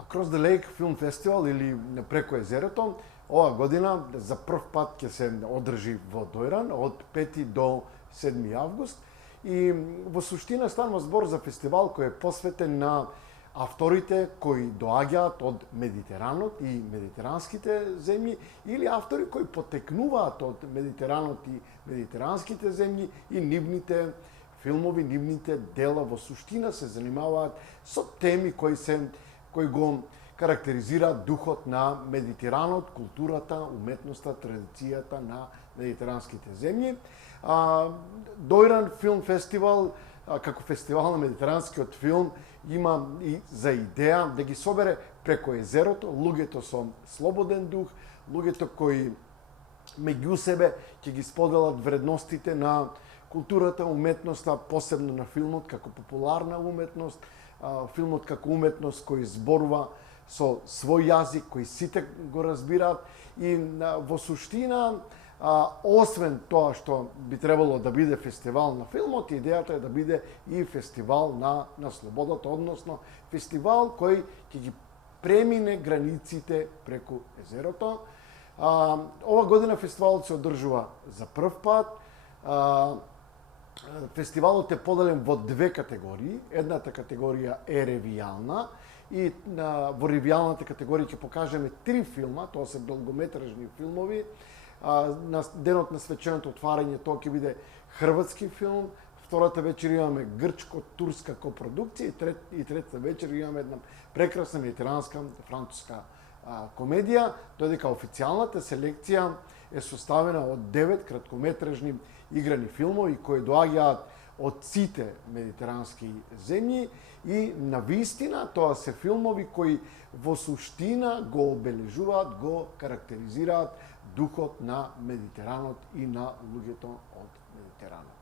Across the Lake Film Festival или Преко езерото, ова година за прв пат ќе се одржи во Дојран од 5 до 7 август. И во суштина станува збор за фестивал кој е посветен на авторите кои доаѓаат од Медитеранот и медитеранските земји или автори кои потекнуваат од Медитеранот и медитеранските земји и нивните филмови, нивните дела во суштина се занимаваат со теми кои го карактеризираат духот на Медитеранот, културата, уметноста, традицијата на медитеранските земји. Дојран Филм Фестивал, како фестивал на медитеранскиот филм, има и за идеја да ги собере преко езерото луѓето со слободен дух, луѓето кои меѓу себе ќе ги споделат вредностите на културата, уметноста, посебно на филмот како популарна уметност, филмот како уметност кој зборува со свој јазик, кој сите го разбираат и во суштина, освен тоа што би требало да биде фестивал на филмот, идејата е да биде и фестивал на слободата, односно фестивал кој ќе ги премине границите преку езерото. Ова година фестивалот се одржува за прв пат. Фестивалот е поделен во две категории. Едната категорија е ревијална и во ревијалната категорија ќе покажеме 3 филма, тоа се долгометражни филмови. На денот на свеченото отварање тоа ќе биде хрватски филм, втората вечер имаме грчко-турска копродукција и третата вечер имаме една прекрасна медитеранска француска комедија, додека официјалната селекција е составена од 9 краткометражни играни филмови кои доаѓаат од сите медитерански земји и на вистина тоа се филмови кои во суштина го обележуваат, го карактеризираат духот на Медитеранот и на луѓето од Медитеранот.